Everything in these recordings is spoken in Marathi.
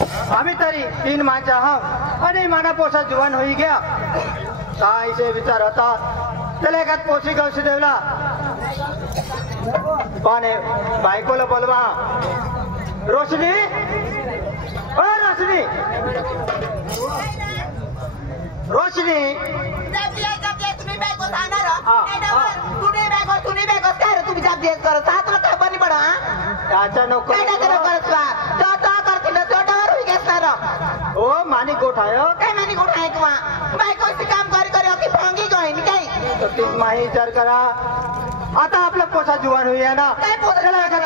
आम्ही तरी 3 माणसं आहोत आणि माना पोसा जुवान होई गया काहीचे विचार होता त्याला एखाद पोशी गवशी देवला पाने बायकोला बोलवा रोशनी ओ रोशनी रोशनी तुम्ही बायको जाणार तुम्ही बायको काय रे तुम्ही जाब देत करत तुला काय बनी पडा त्याच्या नको काय करत ओ मानी गोठायो काय मानी गोठाय किंवा बायकोचे काम कर की भांगी गय नि काय तीच माही विचार करा आता आपला पोसा जुवान होई आहे ना काय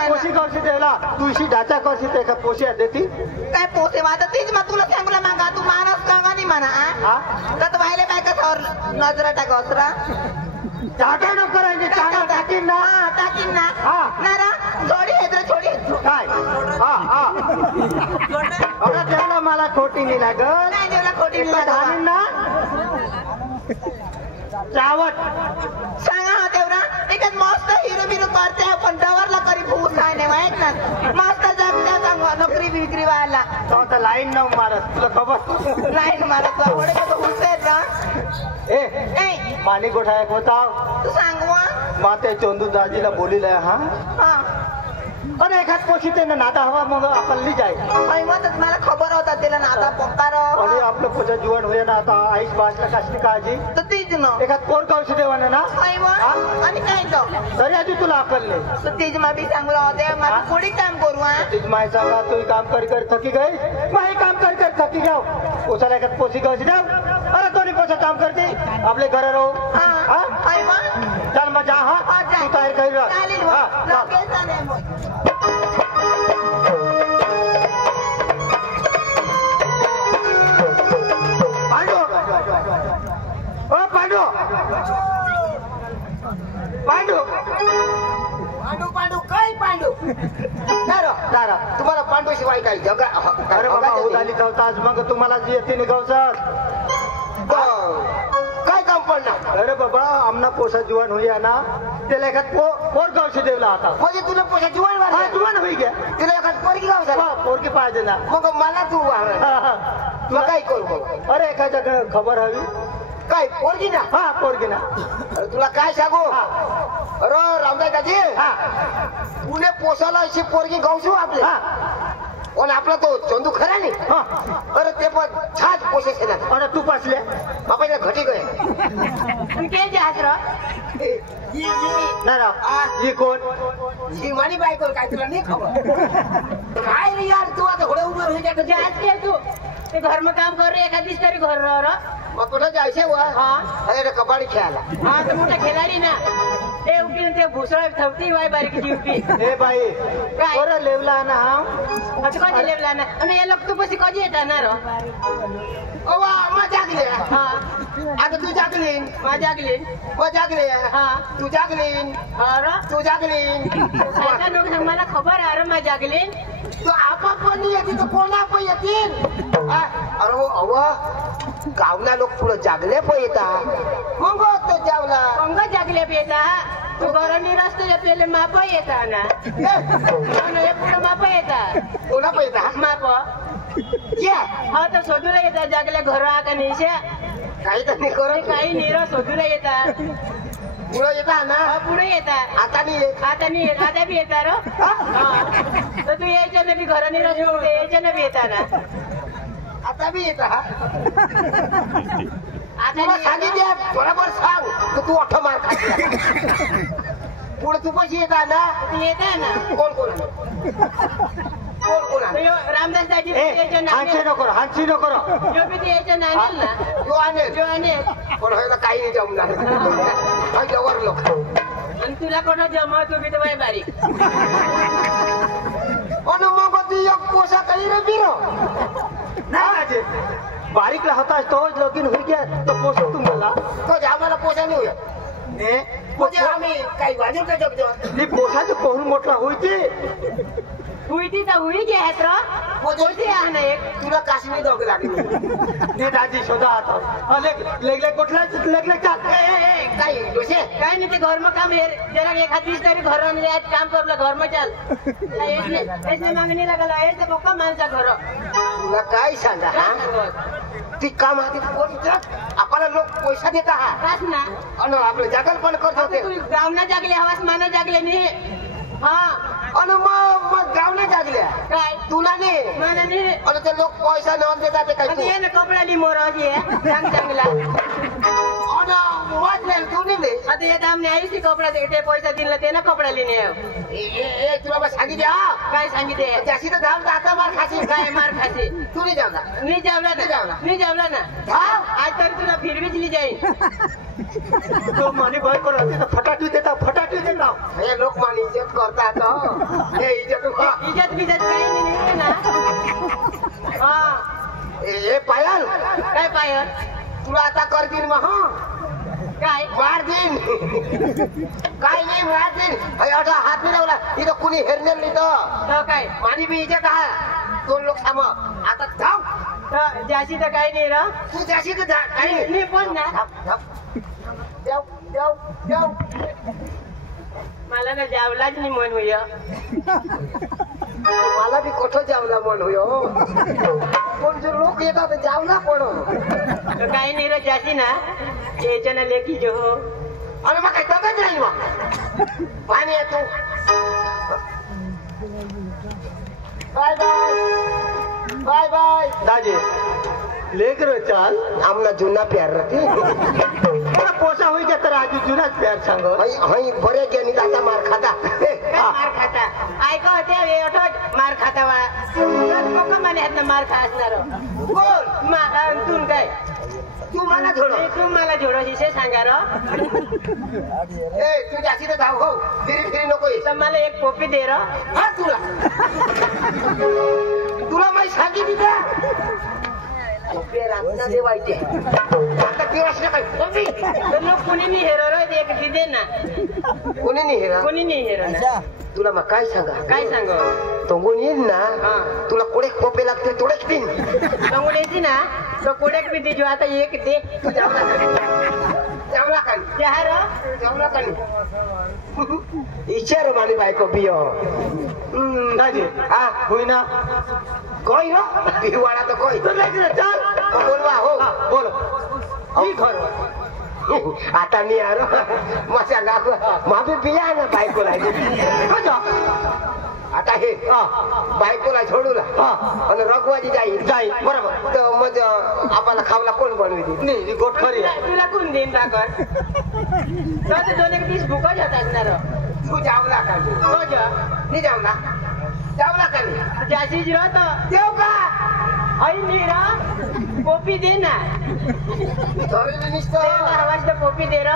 पोशी गवशी देवला तुळशी ढाचा करशी ते का पोशी देती काय पोसे माझं तीच मग तुला सांगला मागा तू मानस कांगा नाही म्हणा हा तर व्हायला बायकावर नजर टाका असरा टाका नको करायची टाकीन ना हा नारा छोडी हेद्र छोडी काय हा अरे देवला मला खोटी नाही लागल नाही देवला खोटी नाही लागल ना चावट सांगा हा देवरा एकच मस्त हिरो बिरो करते पण डवरला करी फूस काय नाही माहित ना मस्त जमल्या सांगा नोकरी विक्री व्हायला तो आता लाईन न मारत तुला खबर लाईन मारत वडे का हुसेर ना ए मानी गोठायक होता तू सांगवा माते चोंदू दाजीला बोलिले हा अरे एखाद पोशी त्यानं नाता हवा मग आपली जाय मग मला खबर होता त्याला नाता पक्कार आणि आपलं पोचा जीवन होय ना आता आईस भाषला कसली काळजी तर तीच ना एखाद पोर कौशी देवाने ना आणि काय तो तरी आधी तुला अकलले तर तीच मा बी सांगू होते मला पुढे काम करू तीच माय सांगा तू काम कर थकी गई माही काम कर थकी जाऊ पोसाला एखाद पोशी कौशी द्याव अरे दोन्ही पोसा काम करते आपले घर राहू चल मग जा हा तू तयार कर पांडू काय पांडू दारा तुम्हाला पांडू शिवाय काय जग अरे बाबा उदाली गवताच मग तुम्हाला येते निघवसात काय काम पडणार अरे बाबा आमना पोसा जीवन होई ना त्याला एखाद पोर गावशी देवला आता म्हणजे तुला पोसा जीवन होई गया तिला एखाद पोरगी गाव पोरगी पाहिजे ना मग मला तू तुला काय करू मग अरे एखाद्या खबर हवी काय पोरगी ना हा पोरगी ना तुला काय सांगू अरे रामदाय काजी पुणे पोसाला अशी पोरगी गावशू आपले पण आपला तो चंदू खरा नाही अरे ते पण छान पोसेस आहे ना अरे तू पासले बाबा घटी गए ही कोण शिवानी बायको काय तुला नाही खबर काय नाही यार तू आता घोडे उभं होई तुझ्या आज के तू ते घर में काम कर रही एखादी तरी घर रह मग तुला जायचे अरे कबड्डी खेळायला हा तर मोठा खेळाडी ना ते उठी ते भुसळ ठेवती बाय बारीकी उठी ए बाई बरं लेवला ना कसं कधी लेवला ना आणि हे लोक तू पशी कधी येतात ना वा मग जागले हा आता तू जागली मग जागले हा तू जागली अरे तू जागली मला खबर आहे अरे मग जागली तू आपण येते तर कोणा पण येतील अरे अवा गावला लोक पुढे जागले पण येतात मग तो जावला मग जागले पण येतात तू घरांनी रस्ते आपल्याला माप येतात ना पुढे माप येतात कोणा पण येतात माप हा तर शोधूला येतात जागल्या घर का निशा काही तर काही निरा शोधूला येतात पुढे येतात ना पुढे येतात आता नाही आता बी येतात तर तू यायच्या ना बी घरांनी रस्ते यायच्या ना बी येतात ना आता बी येत आता सांगितले बरोबर सांग तर तू 8 मार पुढे तू कशी येतात ना येतात ना कोण रामदास दाजी हांची नको यायच्या नाणेल ना जो आणेल पण व्हायला काही नाही जमणार जवळ लोक आणि तुला कोणा जमा तुम्ही तर बाय बारीक मग तू एक पोसा काही रे बिरो नाही बारीक होता तो लगीन होई गया तो पोसा तुम्हाला तो आम्हाला पोसा नाही होत आम्ही काही बाजू का जगतो पोसाचं पोहून मोठला होईते तर हुई गया है एक तुला काश्मीर दोघ लागली दाजी शोधा आता लेगले कुठला लेगले काही काय नाही ते घर में काम जरा एखाद 20 तारीख घर काम कर घर में चल ऐसे मांगने लगा ऐसे पक्का मानसा घर तुला काय सांगा हा ती काम आधी आपल्याला लोक पैसा देता हा ना आणि आपलं जागल पण करत होते गावना जागले हवास माना जागले नी हा आणि मग गावने जागल्या काय तुला ने मानाने आणि ते लोक पैसा न देतात ते आता काय ये ना कपडा ली मोर आहे चांग चांगला आणि वाटले तू नाही आता ये आमने आई सी कपडा देते पैसा दिला ते ना कपडा लिने ए तुला बस सांगितले हा काय सांगितले त्याशी तर धाव आता मार खाशी काय मार खाते तू नाही जावला मी जेवला ना धाव आज तर तुला फिरवीच ली जाईल तो मानी बाई पर राहते तर फटाटू देता हे लोक मान इज्जत करतात हे इज्जत इज्जत बिजत काही नाही ना हा हे पायल काय पाय तुला आता करतील मग काय मार देईन काय नाही मार देईन अठा हात मिळवला इथं कुणी हेरनेल नाही तर काय मानी बी इज्जत आहे दोन लोक थांब आता धाव जाशी तर काही नाही र तू त्याशी तर काही मी पण ना जाऊ मला ना जावलाच नाही मन होय मला बी कुठं जावला मन होय पण जे लोक येतात ते जावला कोण काही नाही र जाशी ना याच्या ना लेखी जो हो अरे मग काय तगच नाही मग पाणी येतो बाय बाय बाय बाय दाजे लेकर चाल आमना जुना प्यार रहते पोसा होई का तर आज जुनाच प्यार सांगो हई बरे गेनी आता मार खाता मार खाता ऐका होते मार खाता वा माने हात मार खा असणार बोल तू काय तू मला थोडं तू मला जोडो हिशे सांगा र ए तू जाशी तर धाव हो फिरी नको तर मला एक पोपी दे र हा तुला माहिती सांगितली का रातना देवायचे आता दिवस लोक कोणी नाही हेरो रो एक दिदे ना कोणी नाही हेरा कोणी नाही हेरो ना तुला मग काय सांगा काय सांग तोंगून येईन ना तुला कोडे पोपे लागते तोडेच पिन सांगून येते ना तो कोड्याक बी देजो आता एक दे जेवला का जहार जेवला का इचार माली बायको बियो दाजे हा होई ना कोई हो बिवाड़ा तो कोई चल बोलवा हो बोलो मी घर आता मी आरो मसा गाव माबी बिया ना बायकोला आता हे बायकोला सोडूला आणि रघुवाजी जाई बरोबर तर मग आपल्याला खावला कोण बनवी नाही गोट खरी तुला कोण देईन भाकर तर दोन एक दिवस भुका जात असणार तू जावला का मी जावला जावला का मी जाशीच राहत देव का आई मीरा पोपी दे ना आवाज तर पोपी दे र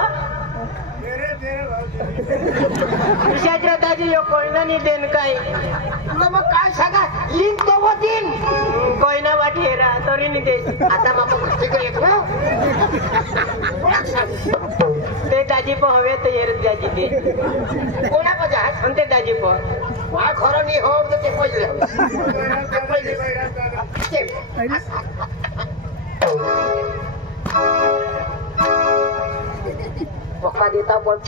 दाजी यो कोयना नाही देन काय मग काय सांगा येईन तो होतीन कोयना वाटेरा तरी नाही दे आता मग ठीक आहे ते दाजी प हवे तर येर दाजी दे कोणा पजा आणि ते दाजी प वा खरं नाही हो तर ते पक्का देता पण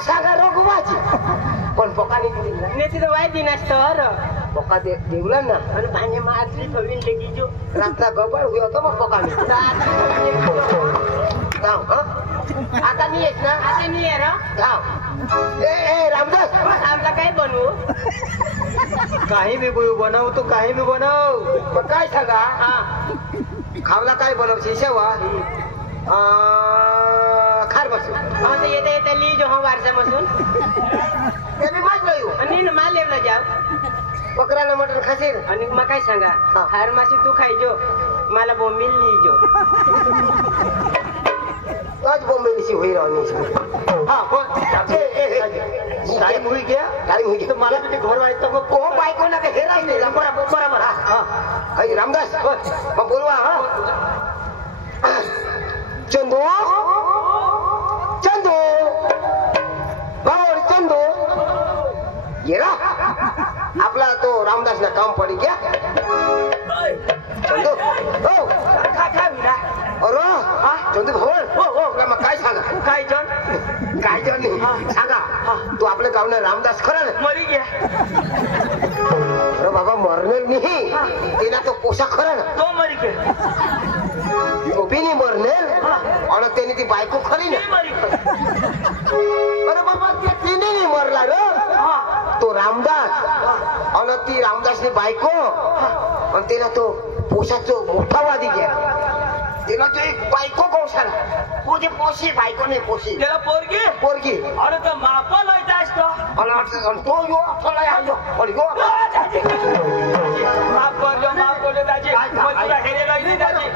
सांगा रघुवाची पण पक्का नाही तिथं वाय दिन असतं पक्का देवला ना आणि पाणी मारली थोडी लेगी जो रात्र गबळ होतो मग पक्का आता मी येत ना आता मी आहे र ए रामदास आमला काय बनवू काही मी बनव तू काही मी बनव मग काय सांगा खावला काय बनवशी शेवा खार बसू तर येता येता ली जो हा वारसापासून त्याने माझ येऊ आणि माल लेवला जाव बकराला मटण खाशील आणि मग काय सांगा हार मासी तू खायजो मला बोंबील लिहिजो तोच बोंबेलीची होई राहणी हा पण टाइम हुई गया तो मला भी घर वाले तो को बायको ना हे राहिले बरोबर हा हई रामदास मग बोलवा हा चंदू चंदू भाऊ चंदू ये रा आपला तो रामदास ना काम पड़ी क्या चंदू हो अरे चंदू भाऊ हो मग काय सांगा काय जण काय जण सांगा तू आपल्या गावना रामदास खरा ना मरी गया अरे बाबा मरणार नाही तिला तो पोसा खरा ना तो मरी गया तो बी नाही मरणार आणि त्याने ती बायको खरी ना मरी गया अरे बाबा ते नाही मरला रे तो रामदास आणि ती रामदासनी बायको आणि तिला तो पोशाचं मोठा वादी घ्या तिला तो एक बायको कौशाला पोटी पोशी बायको नाही पोशी त्याला पोरगी पोरगी अरे तो मापा लयता असतो आणि तो यो थोडा आलो आणि यो माफ करलो दाजी मग तुला हेरे गई दाजी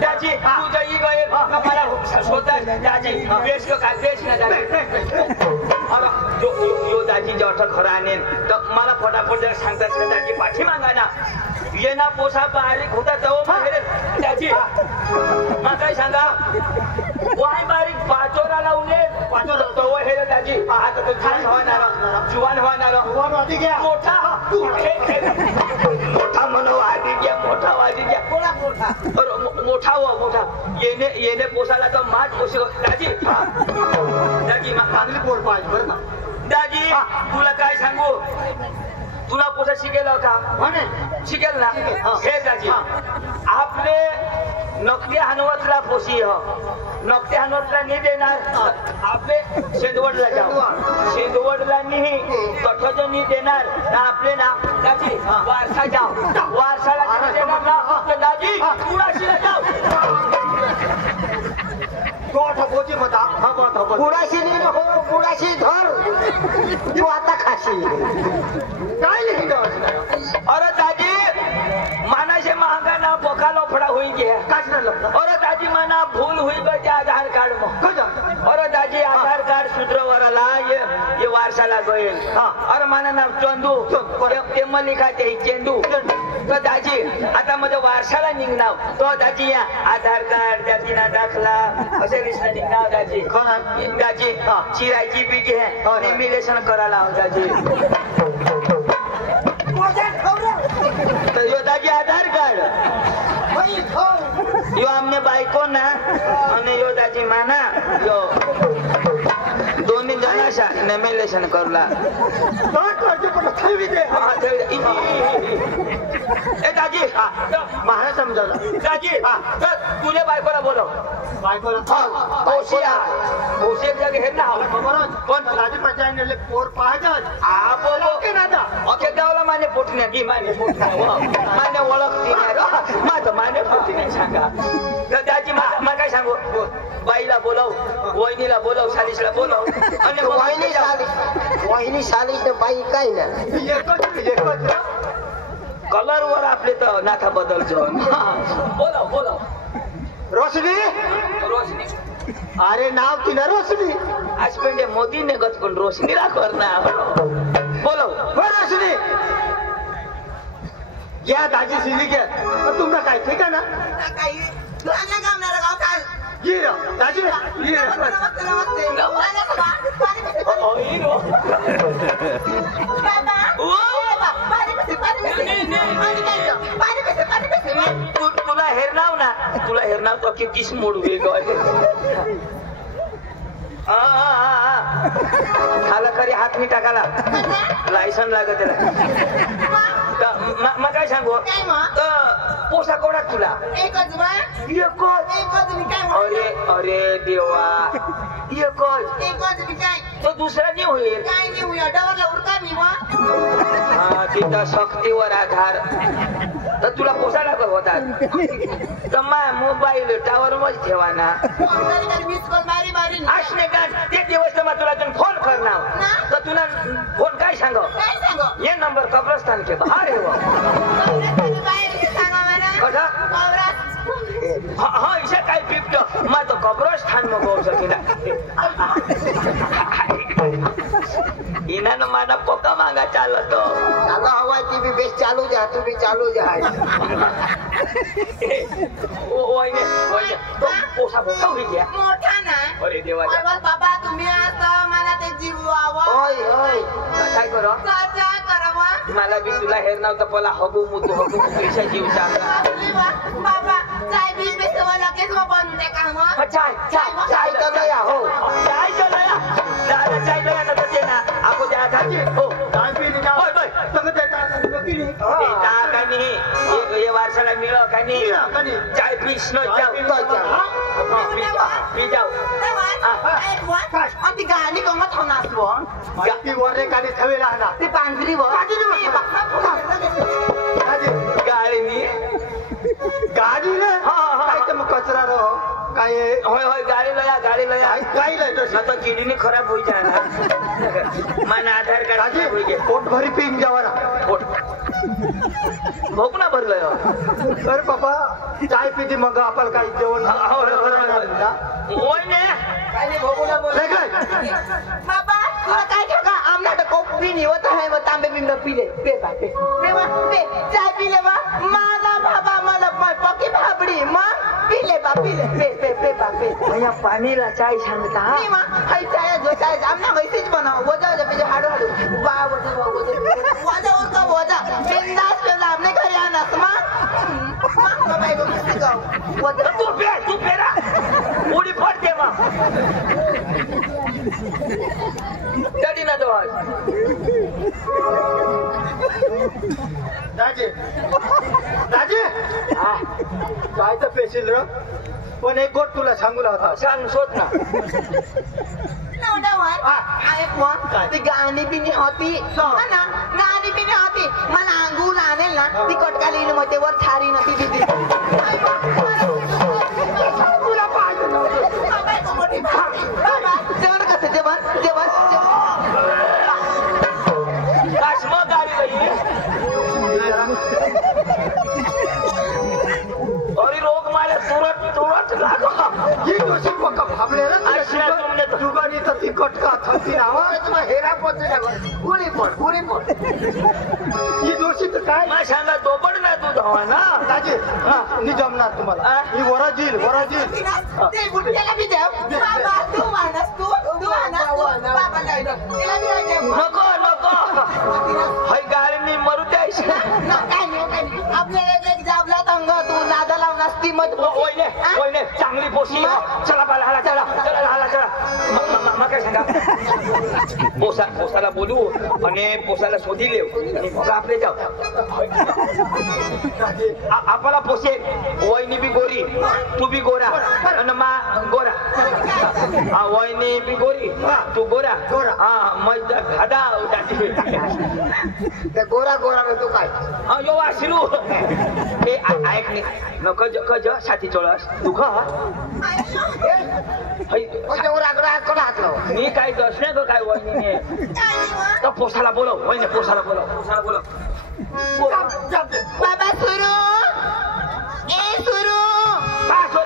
दाजी तू जई गए मला स्वतः दाजी बेस को काय बेस ना दाजी अरे यो दाजी जेव्हा खरं आणेन तर मला फटाफट जर सांगतास का दाजी पाठी मागा ना ये ना पोसा बारीक होता तेव्हा हेरे दाजी मग काय सांगा वाय बारीक पाचोरा लावले पाचोरा तो हेरे दाजी आता तो जुवान होणार मोठा मोठा म्हणून आधी घ्या मोठा वादी घ्या मोठा मोठा येणे पोसाला तर माच पोशी दाजी दाजी चांगली पोट पाहिजे बरं ना दाजी तुला काय सांगू तुला पोसा शिकेल का शिकेल ना हे दाजी आपले नकली हनवतला पोशी नकली हनवतला नाही देणार आपले शेंदवडला जाऊ शेंदवडला नाही कठोच नाही देणार ना आपले ना दाजी वारसा जाऊ वारसाला नाही देणार ना तर दाजी कुणाशीला जाऊ पोची मता कुणाशी नाही हो कुणाशी धर तू आता खाशी काय लिहिलं अरे दाजी मानाशे महागा ना बोका लफड़ा हुई गया अरे दाजी माना भूल हुई गई आधार कार्ड में अरे दाजी आधार कार्ड सुधरवरला ये वारसाला गए अरे माना नाम चंदू ते लिखा ते चेंडू तो दाजी आता मध्ये वारसाला निघणार तो दाजी या आधार कार्ड जातीना दाखला असे रिश्ता निघणार दाजी दाजी चिरायची बी घे निमिलेशन करायला दाजी यो दाजी आधार कार्ड यो आमने बायको ना आणि यो दाजी माना यो दोन्ही जणांशा नेमिलेशन करला ए दाजी महाराज समजावलं दाजी तुझ्या बायकोला बोलव बायकोला ओशी जग हे ना पण राजी पंचायत पोर पाहतात हा बोलो की ना ओके गावला माने पोटण्या की माने माने ओळखती नाही माझं माने पोटी नाही सांगा तर दाजी मला काय सांगू बाईला बोलव वहिनीला बोलव सालिशला बोलव आणि वहिनी सालिश बाई काय ना कलर वर आपले तर नाथा बदलतो बोलव रोशनी रोशनी अरे नाव तिला रोशनी आज पेंडे मोदीने गचकून रोशनीला करणार बोलव रोशनी घ्या दाजी सिली घ्या तुमचं काय ठीक आहे ना दाजी तुला हेरनाव ना तुला हेरनाव तो कितीच मूड वेगळं खाला खरी हात मी टाकाला लायसन लागत त्याला मग काय सांगू पोसा कोणा तुला अरे अरे देवा एकच तो दुसरा नाही होईल हा तिथं शक्तीवर आधार तर तुला पोसा लागत होता तर मोबाईल टावर मध्ये ठेवा ना असणे का ते दिवस तर तुला फोन करणार तर तुला फोन काय सांग ये नंबर कब्रस्तान के बाहर है हाँ इसे काय पिपट मैं तो कब्रस्तान में बोल सकिना इन्हें माना पोका मांगा चालो तो चालो हवा ती भी बेस चालू जा तू भी चालू जा ओइने तो पोसा पोसा हुई गया मोठा ना अरे देवा बाबा तुम्ही आता मला ते जीव ओय ओय काय करो मला बी तुला हेर नव्हतं पला हगू मुतू पैसा जीव चांगला बाबा चाय भी बेसवा लगेच बनवून दे का मग चाय चाय चाय तो नया हो चाय तो नया दादा चाय तो नया तो देना आपको मिळो का नाही चाय पीस न जाऊ पी जाऊ ती गाडी गंमत होणार ती वर गाडी ठेवेला ना ती पांढरी गाडीनी गाडी ना काय तर मग कचरा रो काय होय होय गाडी लया काय लय तो किडनी खराब होई जाए ना मन आधार कार्ड होई गे पोट भरी पिंग जावा ना पोट भूक ना भरलंय अरे बाबा चाय पिती मग आपण काही जेवण होय ने काय भोगूला बोल बाबा तुला काय ठेव का आमना तर कोपरी निवत आहे व तांबे बिंब पिले पे बापे पे चाय पिले बा माझा बाबा मला पक्की भाबडी मग पिले बा पिले पे बापे भैया पाणीला चाय सांगता मी मा हाय चाय जो चाय आमना वैसेच बनाव वजा वजा हाडू बा वजा बिंदास पे आपने घर आना मा बाबा को किसी गाव वजा तू पेरा उडी पडते मग तडी ना तो दाजी काय तर पेशील र पण एक गोट तुला सांगूला होता सांग शोध ना ती गाणी बिनी होती ना गाणी बिनी होती मला अंगून आणेल ना ती कटकालीन मध्ये वर थारी नती दिदी जेवण कसं जेवण काश्मा गाडी अरे रोग मारे तुरंत लागो ही दोषी पक्का भाबले रे जुगारी तर ती कटका थती नावा हेरा पोते गुली पड ही दोषी तर काय मा सांगा दोबड ना तू धावा ना दाजी नि जमणार तुम्हाला ही वराजील ते गुटक्याला बी देव बाबा तू मानस बाबा नाही नको हाय गाडीनी मरू द्यायची आपल्याला एक जाबला तंग तू नादा लावून असती मत ओयने चांगली पोशी चला बाला चला मग काय सांगा पोसाला बोलू आणि पोसाला शोधी लेव आणि मग आपले जाऊ आपला पोसे वहिनी बी गोरी तू बी गोरा आणि मा गोरा वहिनी बी गोरी तू गोरा हा मग घादा गोरा तू काय यो वाशिलू ते ऐक न कज साथी चोळस तू खा मी काय दर्शने ग काय वहिनी तर पोसाला बोलव वहिनी पोसाला बोलव बाबा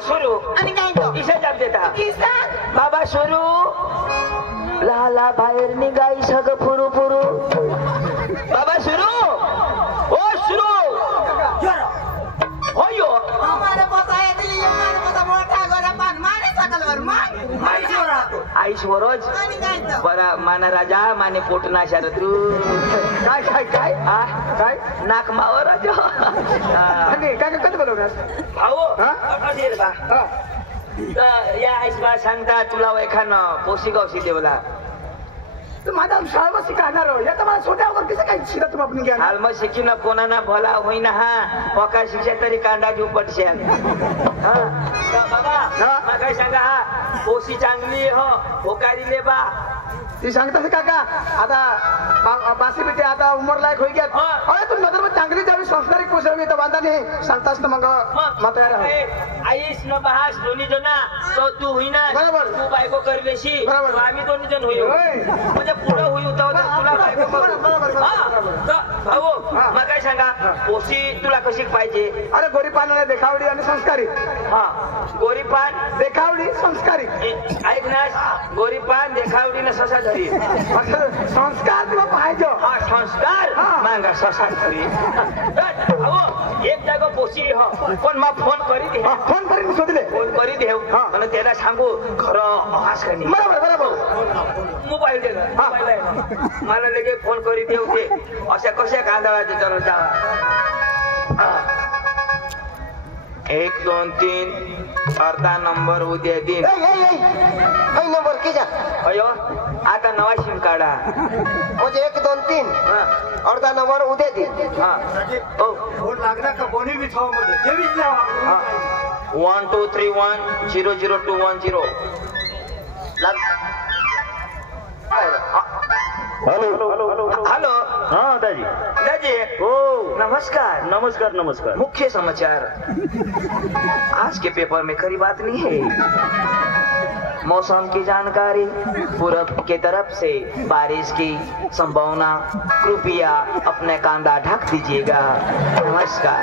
सुरू आणि काय तो इसे जाब देता किसान बाबा सुरू लाला बाहेर निघाई सग फुरू बाबा सुरू ओ सुरू होयो हमारे पोसाया दिली हमारे पोसा मोठा गोरा पान मारे सकलवर मान आईश्वरोज आणि काय तो बरा माना राजा माने पोट ना शरतू काय काय नाक मावर राजा काय कधी बोलवणार भाऊ अधीर बा या आईशबा सांगता तुला एखादं पोशी गावशी देवला माझा शाळा शिकणार या तर मला छोट्यावर कसं काही शिकत आपण घ्या हाल शिकी ना कोणा ना भला होईना हा पका शिक्षा तरी कांदा घेऊ पडशे बाबा काय सांगा हा पोशी चांगली हो होकारी ले बा ती सांगतास काका आता बासी बेटे आता उमर लायक होई गया अरे तू नजर में चांगली जावी संस्कारिक पोषण मी तर बांधा नाही सांगतास ना मग तयार आईस न बहास दोन्ही जण तो तू होईना बरोबर तू बायको करलेशी बरोबर आम्ही दोन्ही जण होईल म्हणजे पुढं होईल तुला बायको भाऊ मग काय सांगा पोशी तुला कशी पाहिजे अरे गोरी पानाला देखावडी आणि संस्कारी हा गोरी पान देखावडी संस्कारी ऐक ना गोरी पान देखावडी ना ससा धरी संस्कार तुला पाहिजे हा संस्कार मांगा ससा धरी एक जागा पोशी हो पण मग फोन करी देव आणि त्याला सांगू खरं हास करी बरोबर मोबाईल दे मला लगे फोन करी देव ते अशा कशा कांदळाचे चल जा 1 2 3 अर्धा नंबर उद्या दिन नंबर किजा अयो आता नवा सिम काढा म्हणजे 1 2 3 अर्धा नंबर उद्या दिन हा ओ फोन लागणार का कोणी बी थांब मध्ये जेवीच लावा 1 2 3 1 0 0 2 1 0 हेलो हाँ दादी दादी ओ नमस्कार नमस्कार नमस्कार। मुख्य समाचार आज के पेपर में खरी बात नहीं है। मौसम की जानकारी पूरब के तरफ से बारिश की संभावना, कृपया अपने कांधा ढक दीजिएगा। नमस्कार।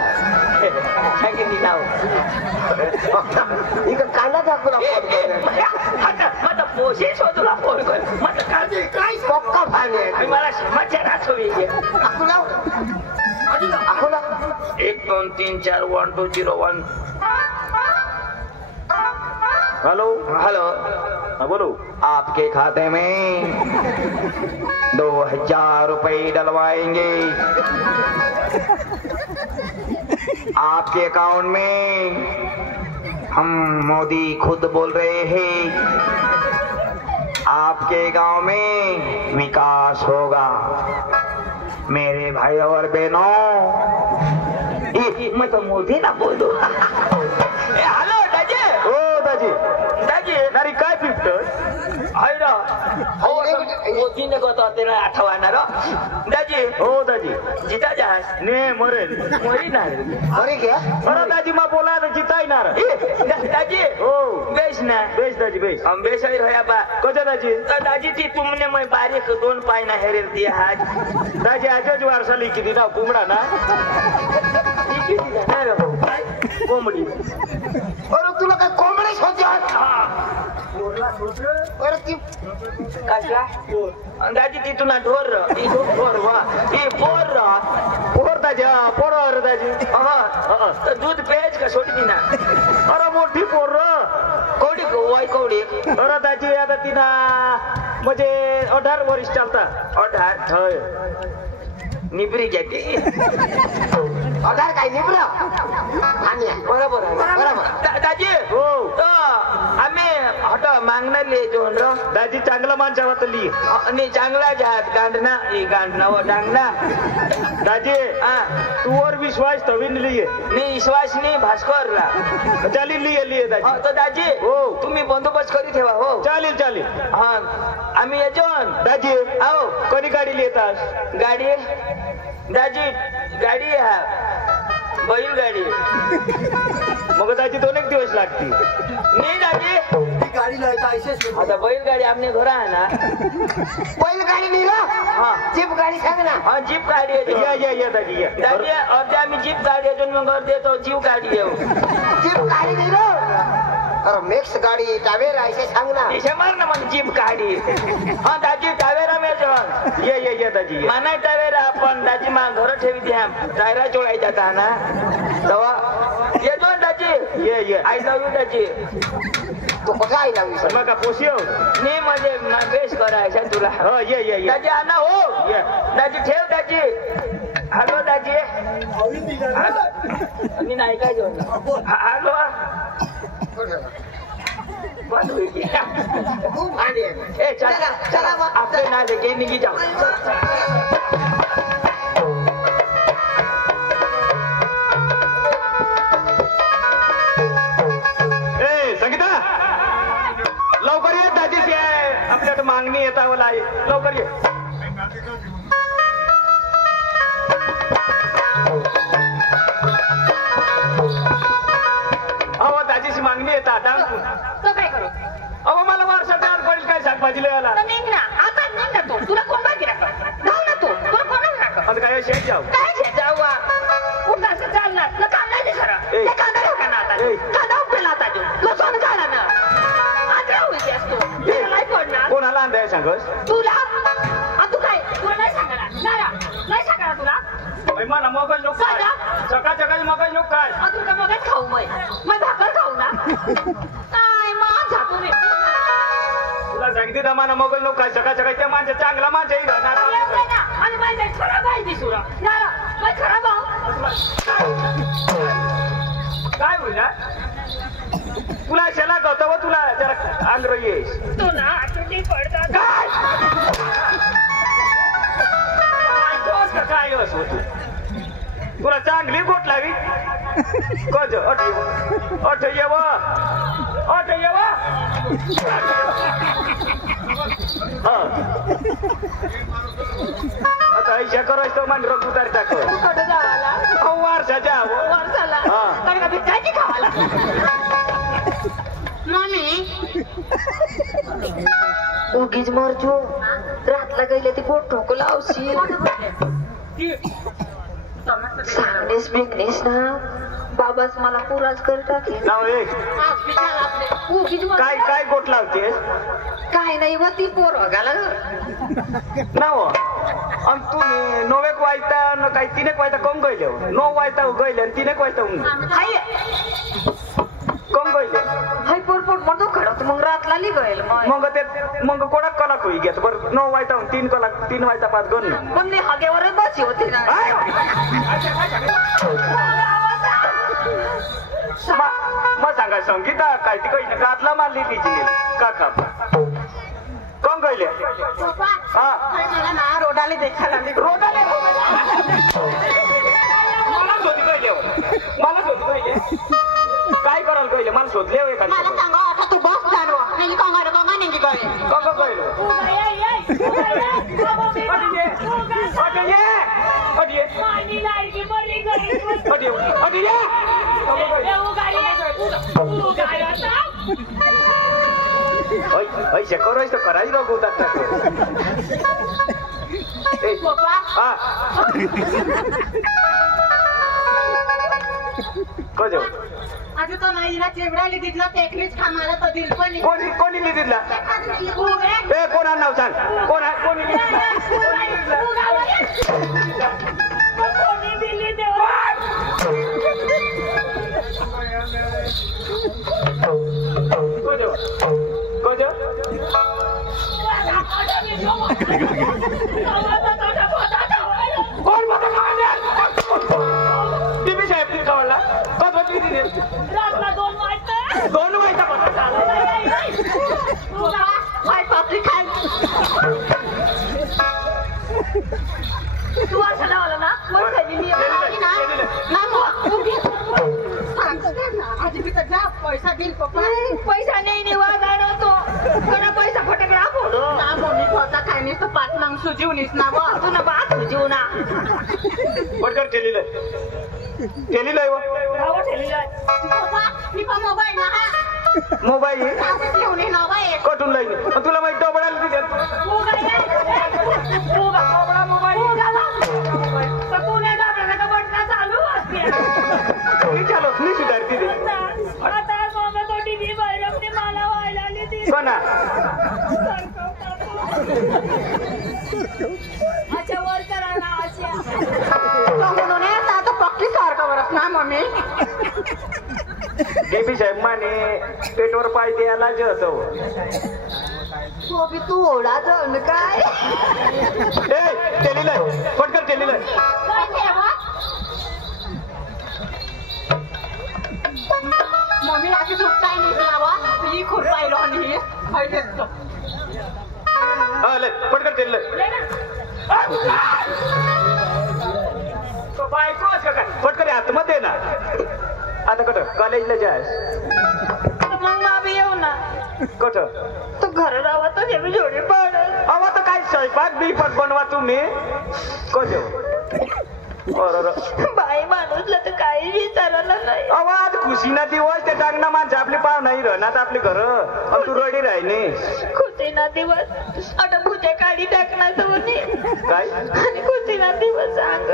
कांदा दाखवला मत पोशी शोधूला फोन कर मत काय पक्का भाने मला समाचार आठवली 1 2 3 4 1 2 0 1 हेलो हेलो हाँ बोलो। आपके खाते में 2000 रुपए डलवाएंगे। आपके अकाउंट में हम मोदी खुद बोल रहे हैं। आपके गांव में विकास होगा। मेरे भाई और बहनों, मैं तो मोदी ना बोल दूं। हेलो दाजी। ओ दाजी दाजी नारी काय पिपट हैन हो मोदीने गत तेरा आठवाना र दाजी ओ दाजी जिता जा ने मरे मोरी ना अरे क्या अरे दाजी मा बोला न जिताई ना रे दाजी ओ बेस ना बेस दाजी बेस हम बेस ही रहया बा कजा दाजी दाजी ती तुमने मैं बारीक 2 पाय ना हेरेल दिया आज दाजी आजच वारसाली किती ना कुमडा ना किती ना रे कोंबडी अरे तुला काय कोंबडी शोधत अरे ती कसला दाजी ती तुला ढोर ती ढोर वा ती पोर पोर दाजी पोर रे दाजी हां दूध पेज का सोडी दिना अरे मोठी पोर कोडी वय कोडी अरे दाजी आता तिना म्हणजे 18 वर्ष चालता 18 होय निबरी जाते अधार काय निबरा आणि बरोबर दाजी हो आम्ही हट मागणार लिहायचो र दाजी चांगला माणसा वाटली आणि चांगला जात गांडना ही गांडना व डांगना दाजी हा तुवर विश्वास तविन लिये नी विश्वास नी भास्कर रा चालेल लिये दाजी तो दाजी हो तुम्ही बंदोबस्त करी ठेवा हो चालेल हा आम्ही येतो दाजी आओ कोणी गाडी लिहितात गाडी दाजी गाडी हा बैलगाडी मग दाजी 2 दिवस लागतील नाही दाजी ती गाडी लायता ऐसेच आता बैलगाडी आपल्या घर आहे ना बैलगाडी नाही हा जीप गाडी सांग ना हा जीप गाडी येतो या दाजी या दादी अर्धे आम्ही जीप गाडी येतो मग अर्धे तो जीव गाडी येऊ जीप गाडी नाही अरे मिक्स गाडी टावेर ऐसे सांग ना इसे मार ना मग जीप गाडी हा दाजी टावेरा मेजन या दाजी माना टावेरा आपण दाजी मा घर ठेवी द्या टायरा चोळाई जाता ना तवा येतो दाजी ये आई लव यू दाजी तू कसं आई लावली मग का पोशियो नी म्हणजे बेस करायचा तुला हो ये दाजी आणा हो ये दाजी ठेव दाजी हॅलो दाजी मी नाही काय जेवण हॅलो बंद होईल खूप भारी आहे ए चला आपले ना लेके निघी जाऊ ए संगीता लवकर ये दाजीची आहे आपल्याकडे मागणी येता मला लवकर ये अहो दाजीची मागणी येता आता तो काय करू अहो मला वर्षात आज पडेल काय शाकभाजी लिहायला तर निघ ना आता निघ ना तू तुला कोण बाकी राखत जाऊ ना तू तुला कोणच राखत आता काय शेत जाऊ काय शे जाऊ उठा असं चालणार ना कांदा नाही खरं ए. ते कांदा राखा ना आता ए. कांदा उपेला आता तू लसूण काढा ना आद्रा होईल असतो ए. नाही पडणार कोणाला अंदाय सांगस तुला तू काय तुला नाही सांगणार नाही सांगणार तुला मला मगज लोक काय सकाळ मगज लोक काय अजून का मग खाऊ मग भाकर खाऊ ना काय मग झाकून तुला सांगते दमाना मगज लोक काय सकाळ त्या माणसं चांगला माणसं आणि माझ्या खराब आहे दिसू खराब काय होईल तुला शेला गवताव तुला जरा आंध्र येस तू ना तुझी पडतात काय असो तू तुला चांगली गोट लावी कज अठ येव आता ऐशा करायचं तो मान रग उतार टाक कुठं जावाला वर्षाच्या वर्षाला तर कधी काय की खावाला मम्मी उगीच मरजो रातला गेले ती पोट ठोको लावशी सांगणेस बिगणेस ना बाबाच मला पुराच करतात नाव काय काय गोट लावतेस काय नाही व ती पोर बघायला नाव आणि तू नोवेक वायता न काही तिनेक वायता कम गयले नो वायता गयले आणि तिनेक वायता कम गयले हाय पोट म्हणतो खडत मग रातला लिगल मग ते मग कोणाक कलाक होई घेत बरं 9 वायता 3 वायता 5 गण पण नाही हागेवर बस होती ना मग सांगा संगीता काय ती काही रातला मारली तिची काका कम गयले हा मला ना रोडाले देखायला रोडाले मला शोधी गयले मला शोधी गयले काय करायला गयले मला शोधले हो एखादी मला सांगा आता तू बस जाणव नाही कांगार कांगा नाही गय काका गयलो ऐसे करायचं करायचं नको उतारतात कजो आता तो नाही ना चेवडाले तिथला पेकरीच खामाला तो दिल पण कोणी लिहिला ए कोणा नाव सांग कोणी दिली देवा कजो कोण टीव्ही साहेब ती कळला कधी दिली रातला 2 वाजता 2 वाजता हाय पापडी खाय तू असं लावला ना मग दिली पैसा दिल पप्पा पैसा नाही निवा जाणवतो कोणा पैसा फटकला फोडो ना मम्मी स्वतः काय नाही तर पाच मांग सुजीवनीस ना व तू ना बात सुजीव ना पटकन ठेलीलं पप्पा मी पण मोबाईल ना हा मोबाईल घेऊन ये ना बाई कटून लाईन तुला माहिती डोबळाला तिथे पुणे दाबला बटना चालू असते विचारलो मी सुधारती दे आता मम्मी तोटी दी बैरमने मला व्हायला आली ती कोणा अच्छा वर करा ना अच्छा म्हणून आता पक्की सारखा बरं ना मम्मी डेबी साहेब माने पेटवर पाय द्यायला जळतो तू ओढा जण काय टेलीलं पटकन टेलीलं मम्मी अशी सुट्टाय नाही लावा ही खूप पाहिलं आणि पटकन टेलीलं बायको असं काय पटकन आतमध्ये ना आता कुठं कॉलेजला जास मग मामी येऊ ना कुठं तू घर राहा तर नेहमी जोडी पड अहो आता काय स्वयंपाक बिपाक बनवा तुम्ही कसं बाई माणूसला तर काही विचारायला नाही अहो आज खुशी ना दिवस ते टाकणं माणसं आपली पाव नाही राहणार आपली घर तू रडी राहिली खुशी ना दिवस आता भुजा काढी टाकणार तुम्ही काय आणि खुशी ना दिवस सांग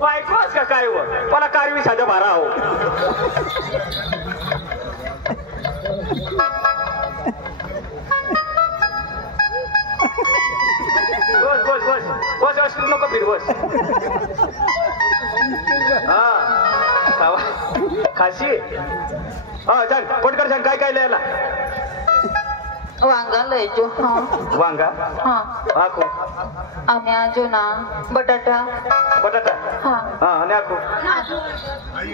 बायकोच का काय व मला कारवी साधा भारा हो बस बस नको फिर बस हा खावा खाशी हा छान पटकर छान काय काय लिहायला वांगा लय जो वांगा हा आखू आणि आजो ना बटाटा बटाटा हा हा आणि आखू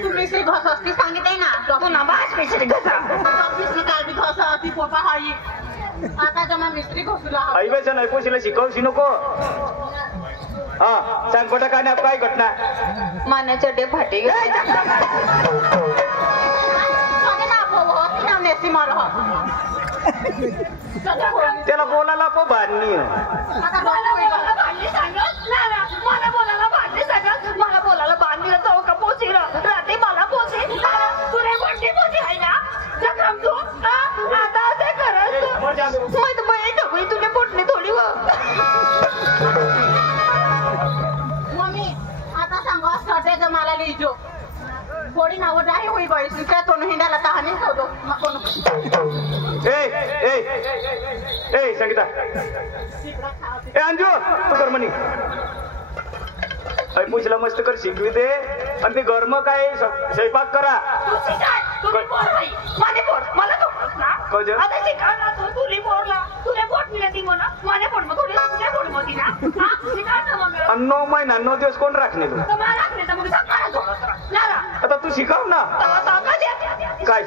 तू मिसरी घस असती सांगितले ना तू ना बास मिसरी घसा मिसरी काय बी घसा ती पोपा हाई आता जमा मिसरी घसुला आई बेसन नाही पोशीला शिकवशी नको हा सांग बटाटा आणि काय घटना मान्याच्या डे फाटी त्याला बोलायला पण बांधणी मला बोलायला बांधली जाऊ का पोचील रात्री मला पोचेल तुला कोणती पोची आहे ना जखम तू आता असे करत तुला पोटली थोडी मम्मी आता सांगा सध्याच मला लिहिजो थोडी नावं नाही होई बाई काय तो हिंडाला तहानी होतो ए संगीता ए अंजू तू कर म्हणी अय पूछला मस्त कर शिकवी दे आणि ते गरम काय स्वयंपाक करा नऊ महिना 9 दिवस कोण राखणे तू आता तू शिकव ना काय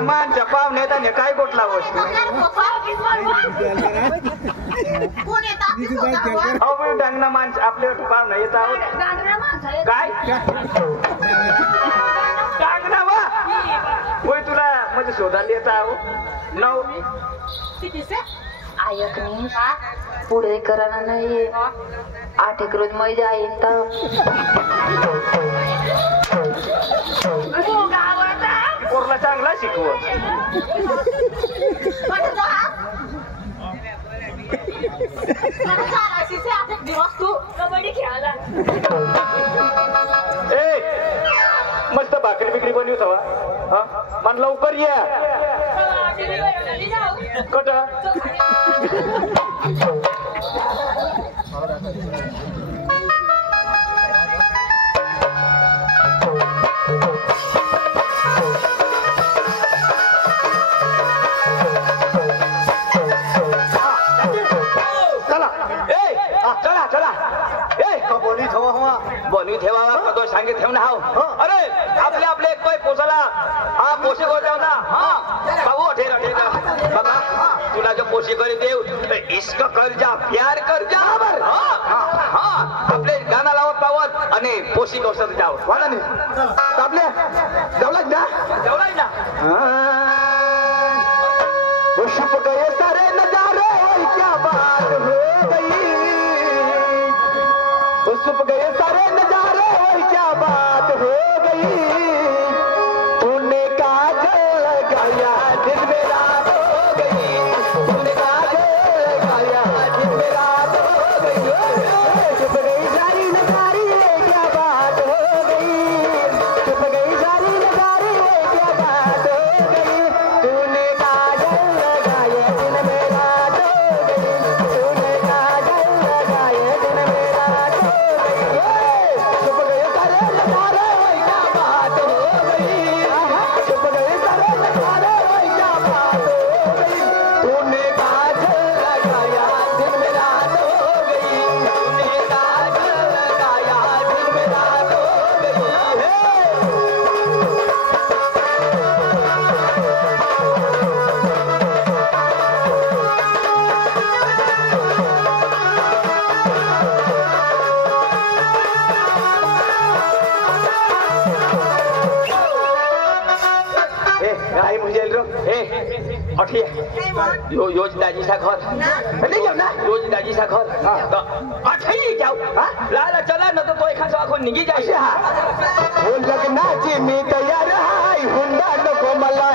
मानच्या पाहुणे काय गोटला अहो डांगना माणसं आपल्या पाहुणा येत आहोत काय डांगना वा होय तुला म्हणजे शोधायला येत आहो 9 आयक नाही पुढे करायला नाही 8 एक रोज मजा येत पोरला चांगला शिकव कबड्डी खेळायला मस्त भाकरी बिकरी बनवत हवा हा मन लवकर या कट बनवी ठेवावा कतो सांगे ठेव ना अरे आपले आपले एक पोसाला हा पोशी को देव ना हा बाबू ठेरा ठेरा बाबा तुला जो पोशी करी देव इश्क कर जा प्यार कर जा बर हा आपले गाना लावत पावत आणि पोशी कोसत जाव वाला नाही आपले जेवलाय ना वो छुप गए सारे नजारे क्या बात हो गई वो छुप गए सारे नजारे क्या बात हो गई तूने काजल लगाया दिल में रात हो गई तूने काजल लगाया दिल में रात हो गई छुप गई सारी नजारी क्या बात हो गई छुप गई सारी नजारी क्या बात हो गई तूने काजल लगाया दिल में रात हो गई तूने काजल लगाया दिल में रात हो गई छुप गए सारे नजारे क्या बात हो गई छुप गए सारे नजारे क्या बात हो गई तूने काजल लगाया दिल में रात हो गई तूने काजल लगाया दिल में रात हो गई आई मुझे योज दाजीचा घर नाही जाऊ ना योज दाजीचा घर अठई जाऊ लाला चला न तो एखादं आखून निघी जायचे हा लग्नाची मी तयार हाय हुंडा नको मला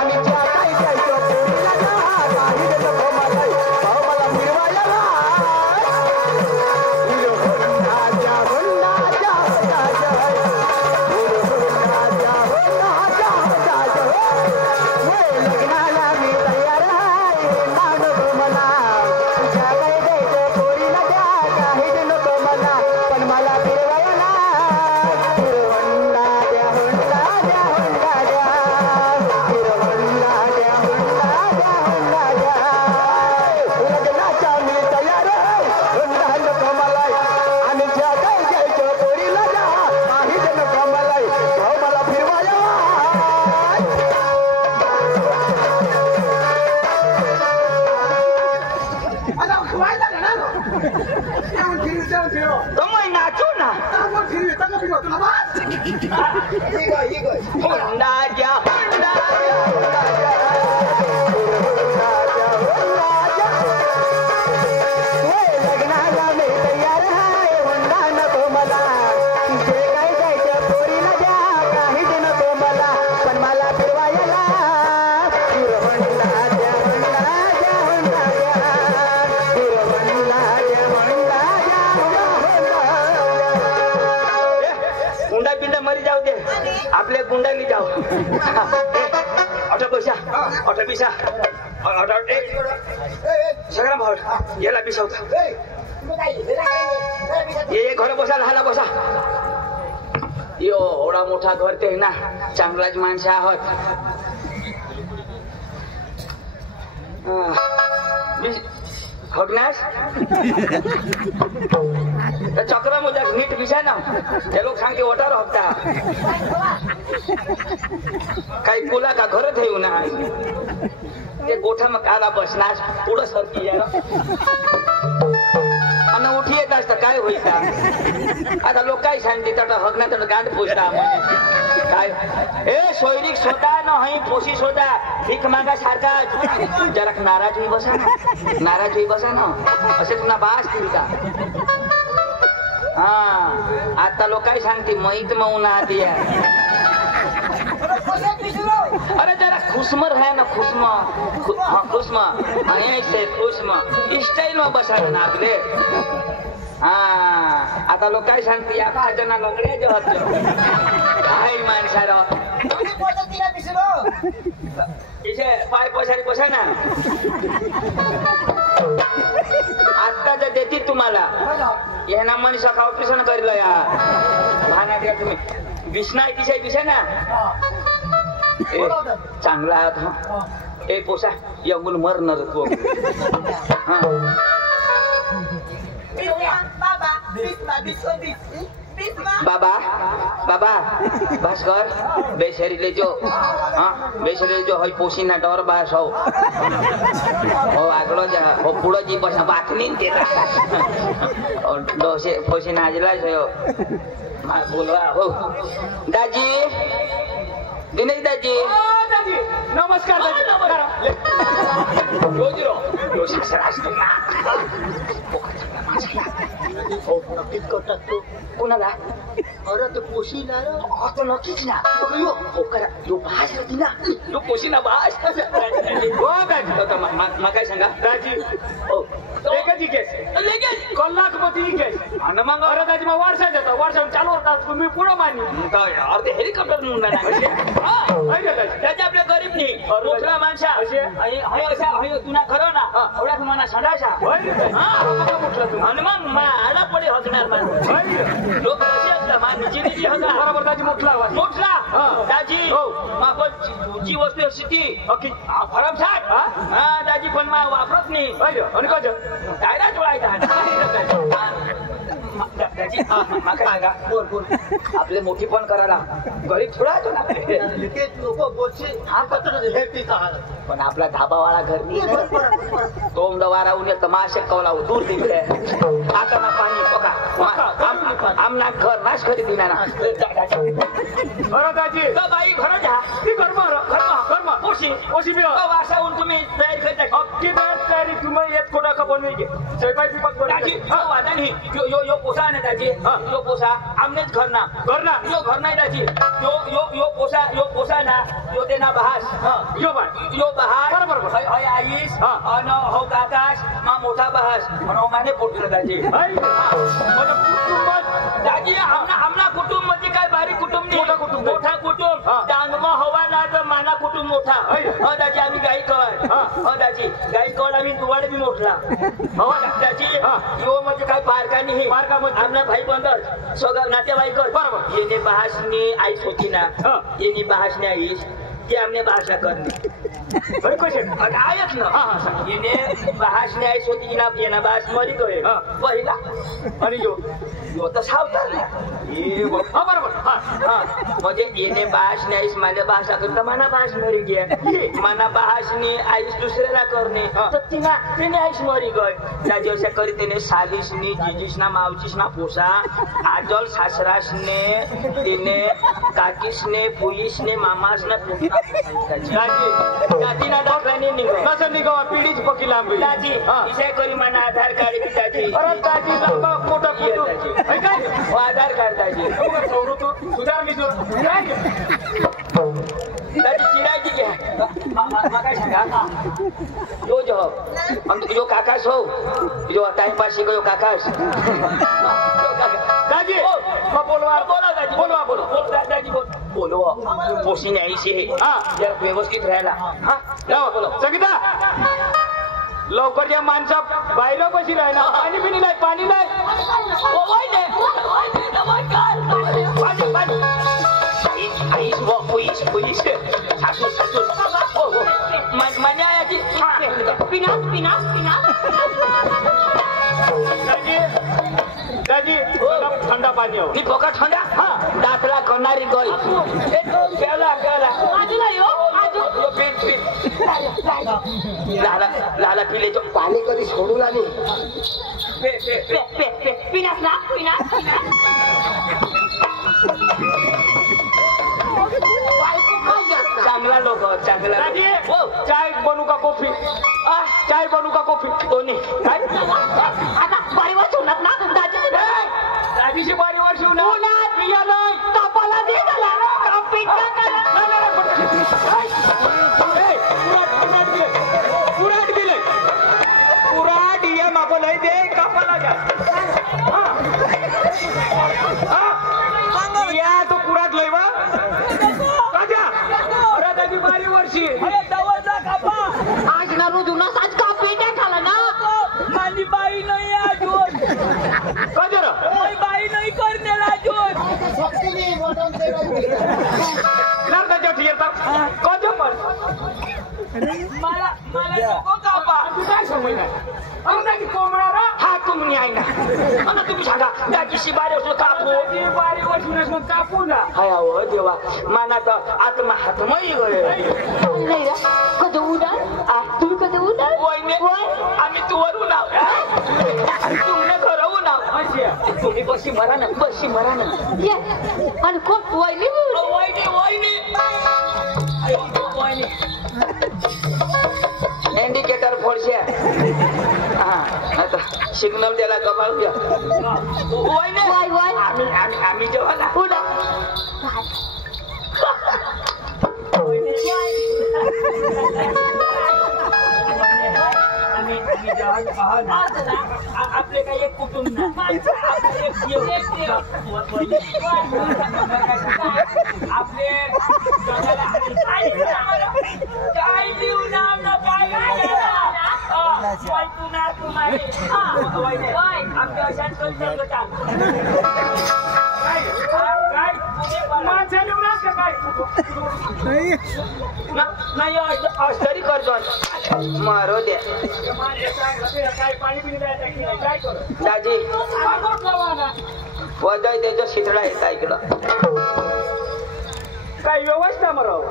आणि ज्या काही जायचं पोरीला जा काही नको मला भाऊ मला फिरवायला लग्नाला मी तयार हाय नको मला तुझ्या काही द्यायचं पोरीला द्या काही नको मला पण मला फिरवायला फिरवंडा द्या हुंडाच्या लग्नाला मी तयार हाय हुंडा नको मला जे काय जायचं पोरीला द्या काहीच नको मला पण मला फिरवायला हिरोहंडा द्या हुंडा द्या हुंडा द्या हिरोहंडा द्या हुंडा द्या हुंडा पिंडा मरी जाऊ दे आपल्या गुंडाली जाऊ ऑटो पैसा ऑटो पिसा सगळा भाव याला पिसवता ये घर बसा राहायला बसा यो एवढा मोठा घर ते ना चांगलाच माणसं आहोत हगनास चक्र मध्ये नीट विषय ना ते लोक सांगते ओटार हकता काही कुला का घर ठेवू ना ते गोठा मग काला बसणार पुढं सरकी आणि उठी येत असतं काय होईल का आता लोक काय सांगते तर हगना तर गांड पोचता काय ए सोयरीक स्वतः न हई पोशी स्वतः भीक मागा सारखा जरा नाराज होई बसा ना नाराज होई बसा ना असे तुला बास केली का हा आता लोक काय सांगते मैत मऊ ना दिया अरे जरा खुशमर है ना खुशमा खुशमा ऐसे खुशमा स्टाईल में बसा ना आपले हा आता लोक काय सांगते या भाजना लंगड्या जो होत काय माणसाला इथे पाय पसारी बसा ना आता जर देतील तुम्हाला यांना मनीषा ऑपरेशन करेल या भाना द्या तुम्ही विष्णा तिच्या विषय ना चांगला आहात ए पोसा यंगुल मरणार तू बाबा बाबा भास्कर बेशरीले जो बेशरीले जो हई पोशी ना डर बास हो आगलो जा हो पुढं जी बसा बातमी देता डोसे पोशी नाजला जो बोलवा हो दाजी दिनेश दाजी नमस्कार कोणाला अरे तो पोशी ना तो नक्कीच ना यो भास होती ना यो पोशी ना भास मग काय सांगा दाजी लेकाची केस कोल्हापती केस आणि मग अरे दाजी मग वारसा देतो वारसा चालू होतात तुम्ही पुढं मानी अर्धे हेलिकॉप्टर म्हणून त्याच्या आपल्या गरीब नाही मोठ्या माणसा तुला खरं ना एवढ्या तुम्हाला सडाशा आणि मग आला पडे हसणार लोक कसे असतात निजी बरोबर दाजी मोठला मोठला दाजी जी वस्तू अशी ती भरमसाठ दाजी पण वापरत नाही आणि कसं काय ना जोडायचा आपले मोठी पण करायला गरीब थोडा लोक बोलचे पण आपला धाबावाळा घर नाही तोंड वारा उन्हे तमाशे कवला दूर दिले आता ना पाणी बघा आमना घर नाश करी दिला ना बरं दाजी बाई घर जा ती कर्म कर्म ओशी ओशी बी वासाहून तुम्ही तयारी करता अख्खी तयारी तुम्ही येत कोणा का बनवी घे स्वयंपाक बिपाक दाजी वादा नाही यो पोसा नाही दाजी यो पोसा आमनेच घर ना यो घर नाही दाजी यो पोसा ना यो ते ना बहास यो बहास बरोबर हय आईस अन हो काकाश मा मोठा बहास म्हणून माने पोटलं दाजी दाजी आमना कुटुंब म्हणजे काय बारीक कुटुंब नाही मोठा कुटुंब डांगमा हवा ना तर माना कुटुंब मोठा दाजी आम्ही गाई कवाय दाजी गाई कवाड आम्ही दुवाड बी मोठला दाजी यो म्हणजे काय बारका नाही आमना भाई बंदर सगळं नातेवाईकर बरोबर येणे बहासनी आईस होती ना येणे बहासनी आईस ते आमने भाषा करणे ऐक ना येणे बहासनी आईस होती ना येणा बहास मरी गए पहिला आणि यो तर सावतार बरोबर म्हणजे येणे बास नाहीस माझ्या बास करता मना बास मरी गया मना बासनी आईस दुसऱ्याला करणे तर तिने आईस मरी गय त्या दिवसा करी तिने सालीसनी जिजीसना मावचीसना पोसा आजल सासरासने तिने काकीसने पुलिसने मामासने दादी ना दाखल्याने निघो कसं निघावा पिढीच पकी लांबी दादी इसे करी मना आधार कार्ड की दादी अरे दाजी मोठा आधार कार्ड दादी सुधार मी दादी चिरायची घ्या काय सांगा जो काकास हो जो टाइमपास शिको जो काकास दाजी बोलवा बोला दादी बोलवा बोलो दादी बोलो पोशी न्यायची जरा व्यवस्थित राहायला बोलो संगीता लवकर या माणसा बाहेर बशी राहिना पाणी पिणी नाही पाणी नाही पोलीस सासू सासू मन्याची दाजी थंडा पाणी हो पोका थंडा दाखला करणारी गई लाला पिले तो पाणी कधी सोडू लागली चांगला लोक चांगला चाय बनू का कॉफी चाय बनू का कॉफी दोन्ही काय आता बारीवर सोडत ना दाजीची बारीवर शिवणार कापाला दे पुराट गेले पुराट ये मागो नाही दे कापाला जा या तो पुराट लय वा अरे दाजी बारी वर्षी आज ना रोज उन्हा आज का पेट्या खाला ना माझी बाई नाही अजून कजर बाई नाही करण्याला अजून त्याच्या थिएटर कज पण मला नको कापा तू काय समज नाही कोंबडा हा तुम्ही आहे ना आणि तुम्ही सांगा दाजीशी बारी असो कापू बारी वर्षी कापू ना हाय हो देवा माना तर आत्मा हातमही गए नाही रा कधी उडाल तुम्ही कधी उडाल आम्ही तुवरून तुमने घरवून तुम्ही बशी मरा ना ये आणि खूप वैली इंडिकेटर फोडशे आता सिग्नल द्यायला कमाल आम्ही जेव्हा उडा आपले काही एक कुटुंब आपले काय देऊ ना काय आमच्या अशा नाही तरी करतो मारो द्या दाजी वजय त्याच्या शितळा येता इकडं काय व्यवस्था मराव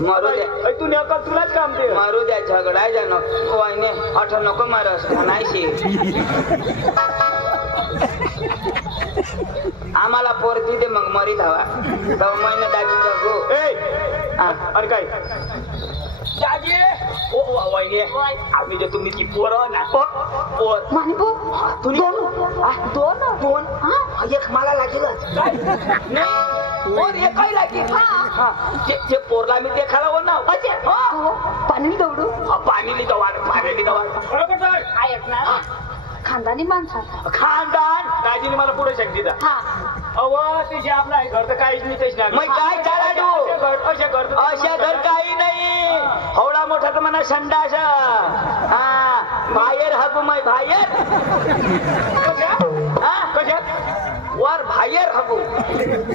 मारू द्या तू नेमका तुलाच काम दे मारू द्या झगडा जाणं वाईने अठ नको मारस म्हणायशी आम्हाला पोरती दे मग मरीत हवा तर महिना दाजी जगू अरे काय दाजी वाईने आम्ही जे तुम्ही ती पोर ना पोर मानिपू दोन एक मला लागेलच पोर एकही लागेल ते पोरला मी देखाला हो ना पाणी दौडू पाणी ऐक ना खानदानी माणसा खानदान दाजीने मला पुढे शक्ती द्या अव तिचे आपला घर तर काहीच नाही तेच नाही मग काय चालू अशा घर काही नाही हवडा मोठा तर म्हणा संडास बाहेर हाकू माय बाहेर कशात वर बाहेर हाकू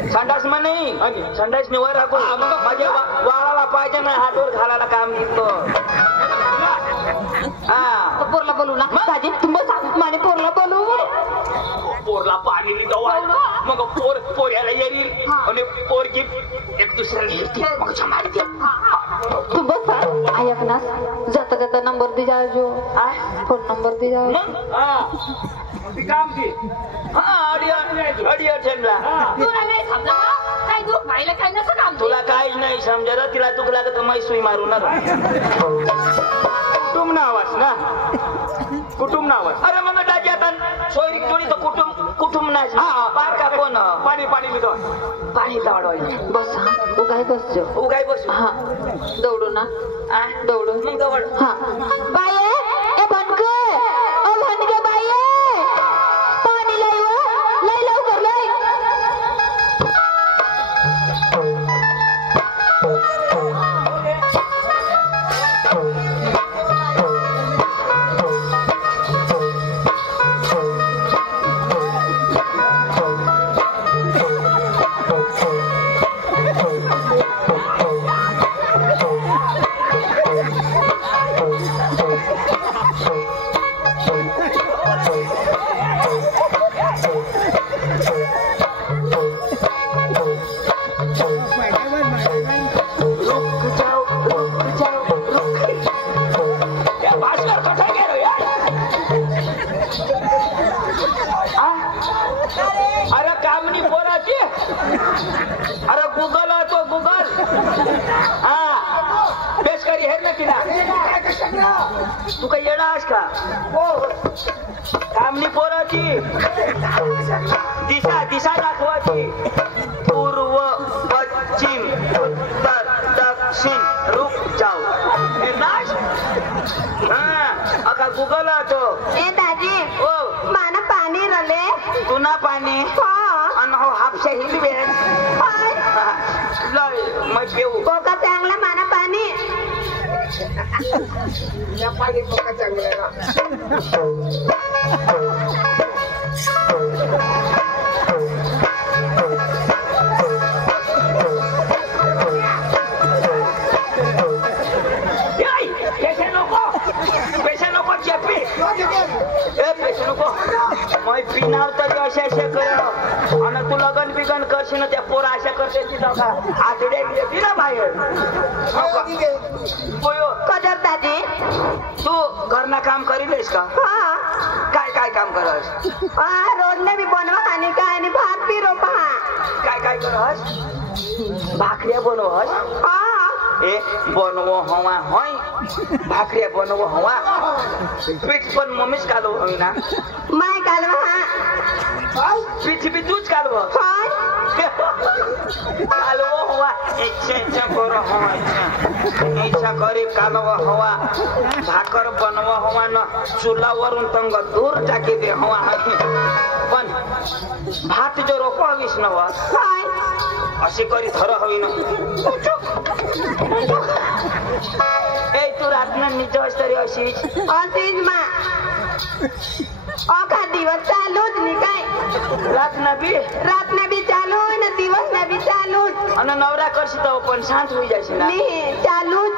संडास मग नाही संडास वर हाकू माझ्या वाळाला पाहिजे ना हातवर घालायला काम निघतो पोरला बोलू ना दाजी तुम्ही सांगत माने पोरला बोलू पोरला पाणी दवाल मग पोऱ्याला येईल आणि पोरगी एक दुसऱ्याला येते मग जमायते तू बस आई अपना जाता जाता नंबर दे जाओ फोन नंबर दे जाओ काम की तुला नाही समजा काय दुःख पाहिलं काय नसं काम तुला काहीच नाही समजा तिला दुःख लागत तर मै सुई मारू ना कुटुंब नावास ना कुटुंब नावास अरे मग डाजी आता सोयरी जोडी तर कुटुंब नाही पार का कोण पाणी पाणी दवाड बस उगाई बस जो उगाई बस हा दौडू ना दौडू मग दवड हा बाये ए बनके ओ बनके बाये पाणी लय लवकर लय अरे कामनी पोराची अरे गुगल तो गुगल हा बेस करी हे ना किना तू काही येडा आहेस का कामनी पोराची दिशा दाखवायची पूर्व पश्चिम उत्तर दक्षिण रुक जाऊ निर्नाश अका गुगल तो ए दादी ओ माना पाणी रले तू ना पाणी आणि हो हापशा हिरवे लय मग पेऊ कोका चांगला माना पाणी या पाणी कोका चांगलं ना पैसे नको चेपी पैसे नको मग पिनाव तर अशा कर आणि तू लगन बिगन करशील त्या पोरा अशा करते आतड्या गेली ना बाहेर कदर दादी तू घरना काम करीलेस का काय काम करस रोडने भी बनवा खाने का आणि भात भी रोपा काय करस भाकऱ्या बनवस ए बनवो हवा होय भाकऱ्या बनवो हवा पीठ पण मम्मीच कालव हवी ना माय कालवा पीठ बी तूच कालव कालव हवा इच्छा करो हवा इच्छा करी कालव हवा भाकर बनव हवा न चुलावरून तंग दूर टाकी दे हवा पण भात जो रोप हवीस नव अशी करी धर हवी न ए तू रातना निज तरी अशीच मा अखा दिवस चालूच नाही काय रातना बी चालू न दिवस ना बी चालू आणि नवरा करशी तर पण शांत होई जायची ना चालूच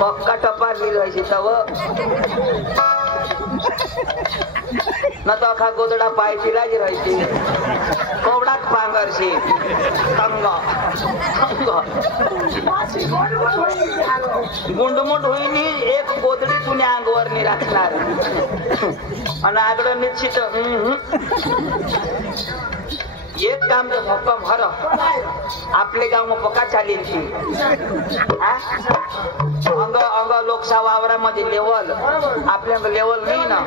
पक्का टपारली राहायची तव न तो अखा गोदडा पायची लाजी राहायची कोवडाक पांगरशी तंग गुंडमुंड होईनी एक गोदडी तुने अंगवर नाही राखणार आणि आगडं निश्चित एक काम जो हुकम हर आपले गाव में पक्का चालेल ती अंग लोकसभा वावरामध्ये लेवल आपल्या लेवल नाही ना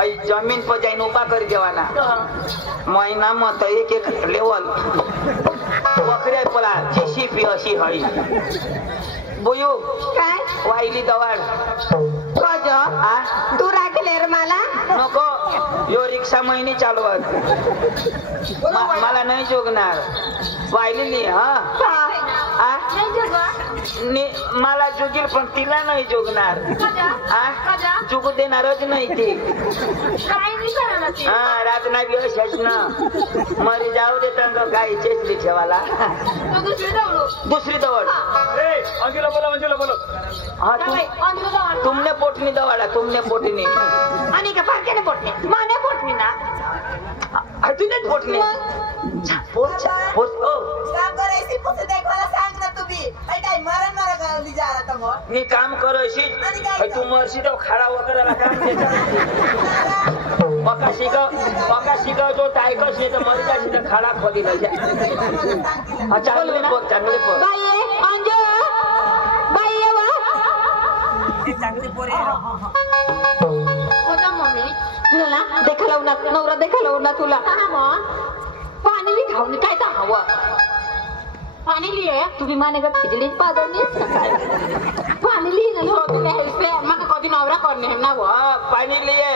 आई जमीन पर जाईन उभा कर देवाना महिना मत एक लेवल वखरे पला जेसीपी अशी हळी बोयो काय वाहिली दवाड कज तू राखले रे मला नको यो रिक्षा महिने चालवत मला नाही जोगणार वाहिली मला जोगील पण तिला नाही जोगणार जोगू देणारच नाही ती रात नाही बी अशाच ना मरी जाऊ दे तंग काही चेसली ठेवाला दुसरी दवड बोलो हाँ तुमने पोटनी दवाड़ा तुमने पोटनी आणि का पारक्याने पोटणी माने पोटणी ना नी काम करशी तू मरशी तो खाडा वगैरे काम पका शिकव तो टायकस नाही तर मरी जाशी तर खाडा खोदी चांगले पोर बाई अंजू बाई वा चांगली पोर मम्मी तुला ना देखायला उन्हात नवरा देखायला उन्हात तुला मग पाणी बी खाऊन काय तर हवं पाणी लिहे तुम्ही मानेगा खिचडी पादळलीस पाणी लिहिलं मग कधी नवरा करणे ना पाणी लिए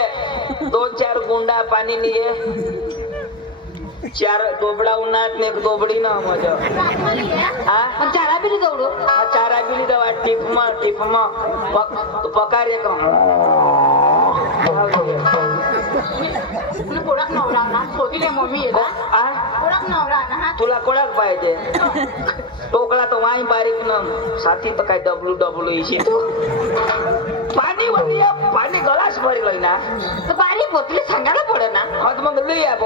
2-4 गुंडा पाणी लिए 4 दोबडा उन्हात ने एक दोबडी ना मजा चारा बिली दौडू चारा बिली दवा टिफमा पकार एक कोळक नवरा ना छोटीले मम्मी आहे ना कोळक नवरा ना तुला कोळक पाहिजे टोकला तर वाई बारीक न साथी तर काय WWE पाणी गलास भरलंय ना तर बारीक बोतली सांगायला पडे ना मग लई आहे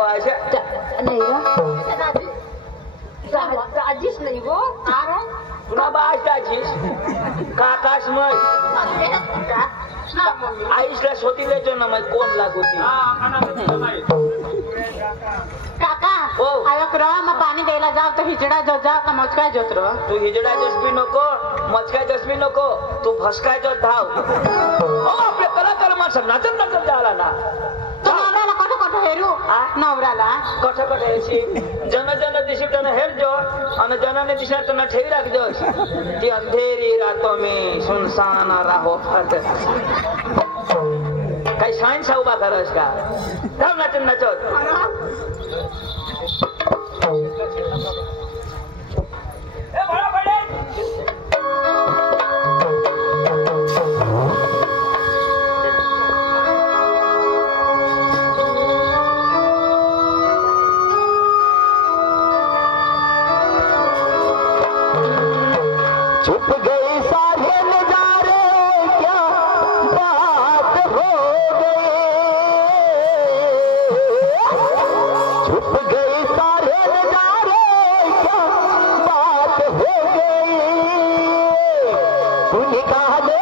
नाही आजीच नाही गो पुन्हा बाजदाचीस काकाश मग आईसला सोती द्यायचो ना मग कोण लागूती काका आयक र मग पाणी द्यायला जाव तर हिजडा जो जा का मचकाय जोत र तू हिजडा जसबी नको मचकाय जसबी नको तू भसकाय जो धाव आपले कलाकार माणसं नाचत झाला ना नवऱ्याला कठो कठो हेरू नवऱ्याला कठो कठो हेरशी जन दिशी त्यांना हेरजो आणि जनाने दिशा त्यांना ठेवी राखजो ती अंधेरी रातो मी सुनसान राहो काही सायन्स उभा करस का धाव नाचत नाचत छुप गए सारे नजारे क्या बात हो गई छुप गए सारे नजारे क्या बात हो गई उन्हीं गाने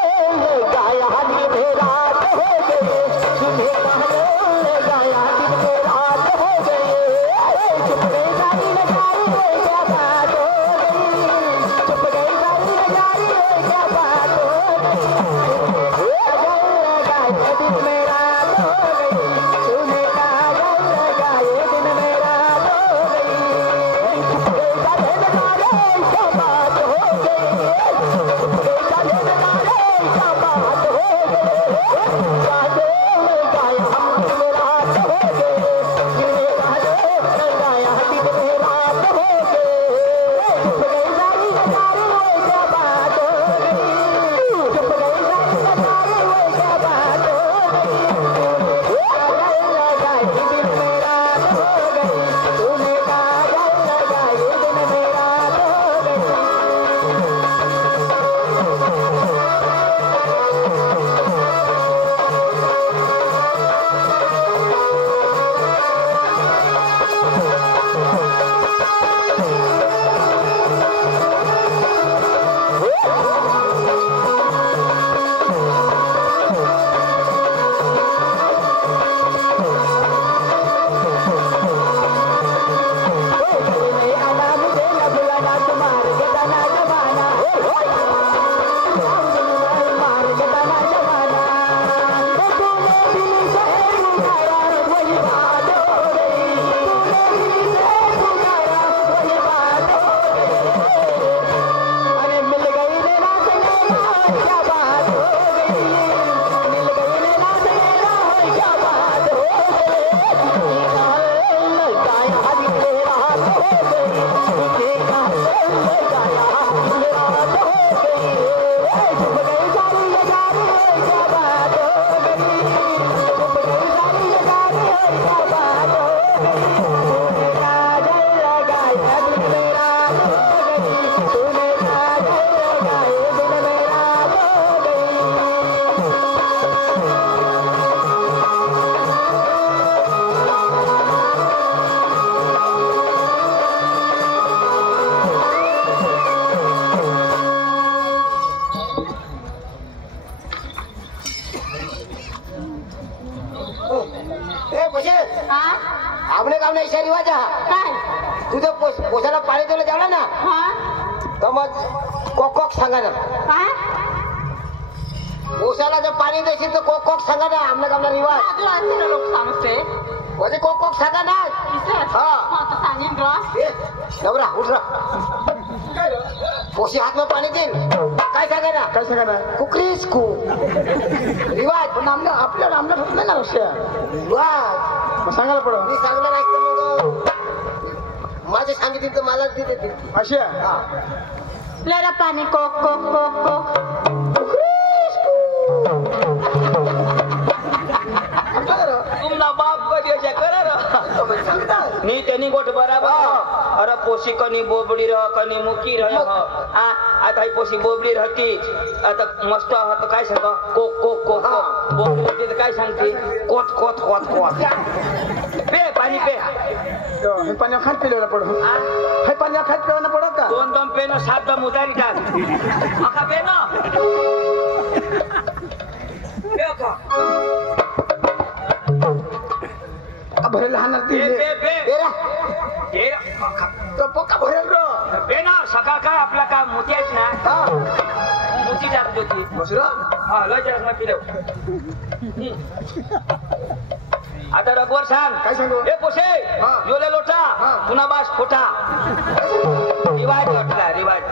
गाया दिन में रात हो गई सुने गाने गाया दिन में रात हो गई छुप गए सारी नजारे क्या बात हो गई छुप गई सारी नजारे क्या बात हो गई दिन में रात हो गई सुने गाया दिन में रात आपले गावने अशा रिवाज हा काय तुझं पोसाला पाणी दिलं जाणार ना हा तर मग कोक कोक सांगा ना काय पोसाला जर पाणी देशील तर कोक कोक सांगा ना आपल्या गावला रिवाज लागलं असेल लोक सांगते म्हणजे कोक कोक सांगा ना हा सांगेन ग ए, नवरा उठ रा पोशी हात में पाणी देईल काय सांगा ना काय सांगा ना कुकरीस कू रिवाज पण आपल्याला फक्त नाही ना रस्त्या रिवाज मग सांगायला पडो मी सांगणार नाही तर मग माझे सांगितले तर मलाच देते अशी लेला पाणी कोक कोक कोक कोक तुमना बाप कधी अशा कर नी त्यांनी गोठ बराबर अरे पोशी कनी बोबडी रह कनी मुकी रह आता ही पोशी बोबडी राहती आता मस्त आता काय सांग कोक कोक कोक बोबडी राहती तर काय सांगते कोत कोत कोत कोत पे पाणी पे हे पाण्या खात पिलेला पडो हे पाण्या खात पिवाना पडो का दोन दम पे न सात दम उतारी टाक अका पे न पे अका भरेल लहान पे पे पे तेरा हे अका तो पक्का भरेल रो पे ना सकाळ काय आपला का मोती आहेस ना मोती टाक होती बसरो हा लय जरा मग पिलो आता रघुवर सांग काय सांगू? ए पोसे हा. योले लोटा हा. पुन्हा बास खोटा रिवाज वाटला रिवाज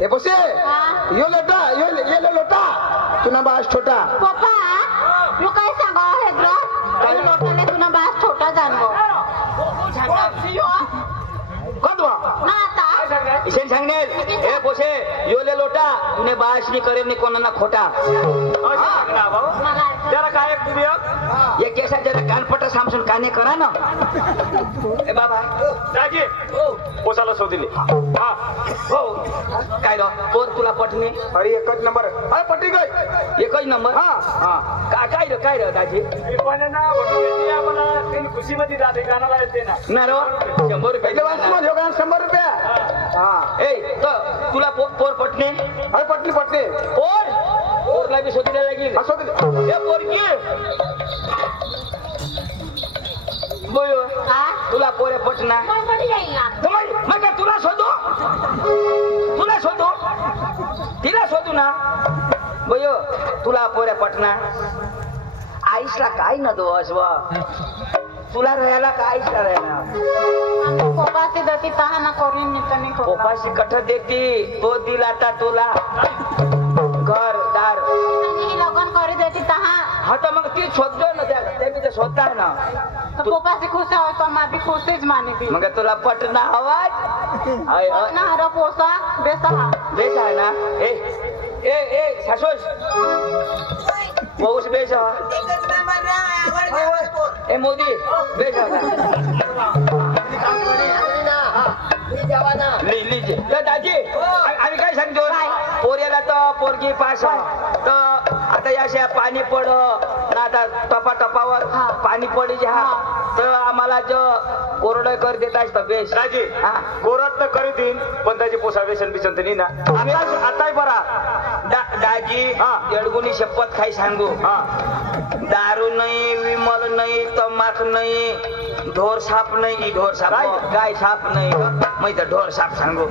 हे बसे हा? यो लोटा ये लोटा तुना बास छोटा पप्पा तू काय सांगा हे ग्र काही लोटाले तुला बास छोटा जाणव कदवा ना आता इशन सांगनेल ए पोसे योले लोटा तुने बास नी करे नी कोणाला खोटा जरा काय ये केसा जरा कानपटा सामसून काने करा ना ए बाबा दाजी पोसाला शोधिले हा हो काय रो पोर तुला पटणे अरे एकच नंबर अरे पट्टी गई एकच नंबर हा. हा काय रो दाजी खुशीमध्ये जाते गाण्याला येते ना ना रो 100 रुपये पहिले वाच मग योगा 100 रुपया हा ए तर तुला पोर पटणे अरे पटली पोरला बी शोधायला लागेल असो दे ए पोरगी बोयो हा तुला पोरे पटना मग कधी जाईल ना मग काय तुला शोधू तिला शोधू ना बोयो तुला पोरे पटना आईसला काय न दोष व तुला राहायला का आईसला राहायला पप्पाची दती तहाना करून निकनी पोपाशी कठ देती तो दिला आता तुला घर दार लग्न करी देती तहा हा तर मग ती शोधतोय ना त्या मी तर शोधताय ना तो पप्पाची खुश आहे तो मा भी खुशीच माने ती मग तुला पटना आवाज ना हरा पोसा बेसा बेस आहे ना ए सासूस पाऊस बेस ए मोदी बेस लीजे दाजी आम्ही काय सांगतो पोऱ्याला तर पोरगी पास तर आता याशा पाणी पड ना आता टपावर पाणी पडी जे हा तर आम्हाला जो कोरडं कर देता बेस दाजी गोरत तर करी देईन पण त्याची पोसा व्यसन बिसन तर नाही ना आताही बरा दाजी येडगुनी शपथ खाई सांगू दारू नाही विमल नाही तंबाख नाही ढोर साप नाही ढोर साप गाय साप नाही मी तर ढोर साप सांगू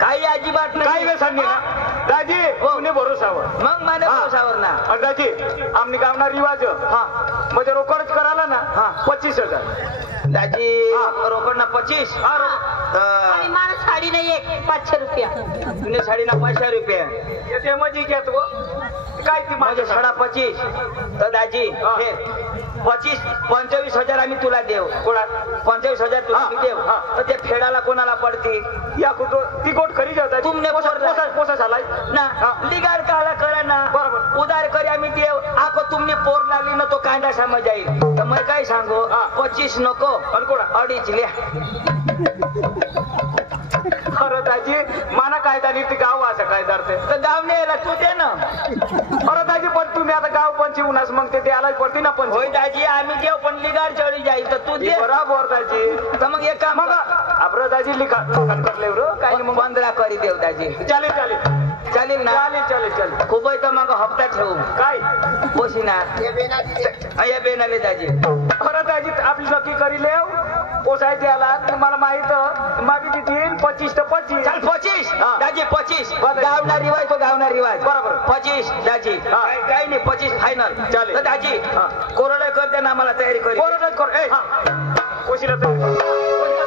काही अजिबात नाही काही व्यसन नाही ना दाजी कोणी भरोसावर मग माझ्या भरोसावर ना आणि दाजी आमनी गावना रिवाज म्हणजे रोकडच करायला ना 25,000 दाजी रोकड ना 25 आणि मला साडी नाही 500 रुपया तुने साडी ना 500 रुपये ते मजी घेत गो काय ती माझे माझ्या साडा 25 तर दाजी 25,000 आम्ही तुला देऊ कोणा 25,000 तुला मी देऊ तर ते फेडाला कोणाला पडते या कुठं ती गोट खरी जेवता तुमने पोसा झालाय ना लिगाड काला करा ना बरोबर. उधार करी आम्ही देव आको तुमने पोर लागली ना तो कांदा समज जाईल तर मग काय सांगू 25 नको आणि कोणा 2.5 लिहा खरं दाजी माना कायदा नीती गाव असं कायदा तर गावने यायला तू दे ना खरं दाजी पण तुम्ही आता गाव पंची उन्हास मग ते द्यायला पडते ना पण होय दाजी आम्ही देव पण लिगाड चढी जाईल तर तू दे बराबर दाजी तर मग एक काम मग आपण दाजी लिखाण करले काय मग 15 करी देऊ दाजी चालेल चालेल चालेल ना चालेल चालेल चालेल खूप आहे तर मग हप्ता ठेवू काय पोशिना ये बेना दिले या बेनाले दाजी खरं दाजी आपली नक्की करी लेव पोसायचे आला तुम्हाला माहित मागे किती 25 तर 25 चल 25 हा. दाजी 25 बरं. गावना रिवाज तो गावना रिवाज बरोबर. 25 दाजी हा. काही नाही 25 फायनल चालेल. तर दाजी हा. कोरडे करते ना आम्हाला तयारी करी कोरडच कर ए पोशीला तर